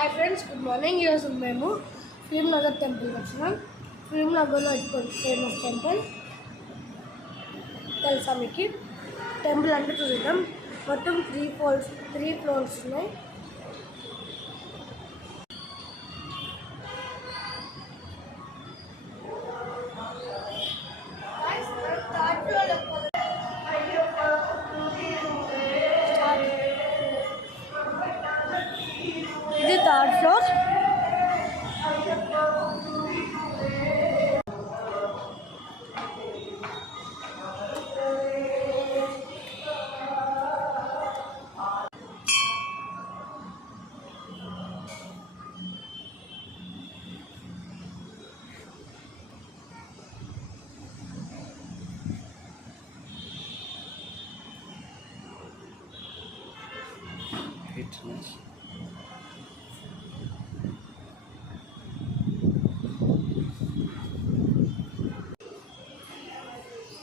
Hi friends, good morning. ఈరోజు మేము ఫిలిం నగర్ టెంపుల్కి వచ్చినాం. ఫిలిం నగర్లో ఇటువంటి ఫేమస్ టెంపుల్ తెలుసా మీకు? టెంపుల్ అంటే చూద్దాం. మొత్తం త్రీ ఫ్లోర్స్ ఉన్నాయి. ఇది third floor.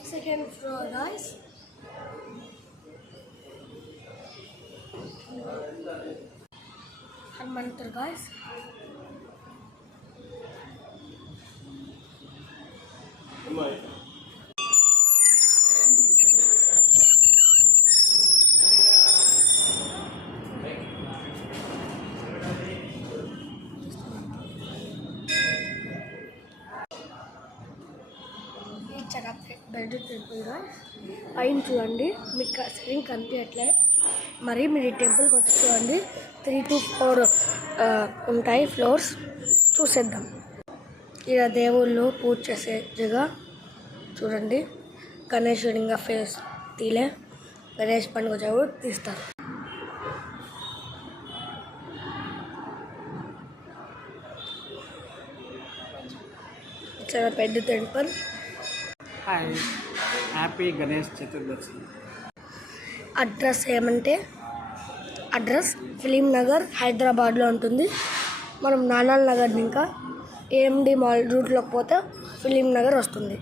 Second floor, guys. Harmantar, guys. Bed టెంపుల్గా పైన చూడండి, మీకు స్క్రీన్ కనిపించట్లే. మరి మీరు ఈ టెంపుల్కి వచ్చి చూడండి. 3 to 4 ఉంటాయి ఫ్లోర్స్. చూసేద్దాం. ఇలా దేవుళ్ళు పూజ చేసే జగ చూడండి. గణేశుడు ఇంకా ఫేస్ తీలే, గణేష్ పండుగ జగ తీస్తారు. చాలా పెద్ద టెంపుల్. హాయ్, హ్యాపీ గణేష్ చతుర్దశి. అడ్రస్ ఏమంటే, అడ్రస్ ఫిలిం నగర్ హైదరాబాద్లో ఉంటుంది. మనం నానాల్ నగర్ ఇంకా ఏఎండి మాల్ రూట్లోకి పోతే ఫిలిం నగర్ వస్తుంది.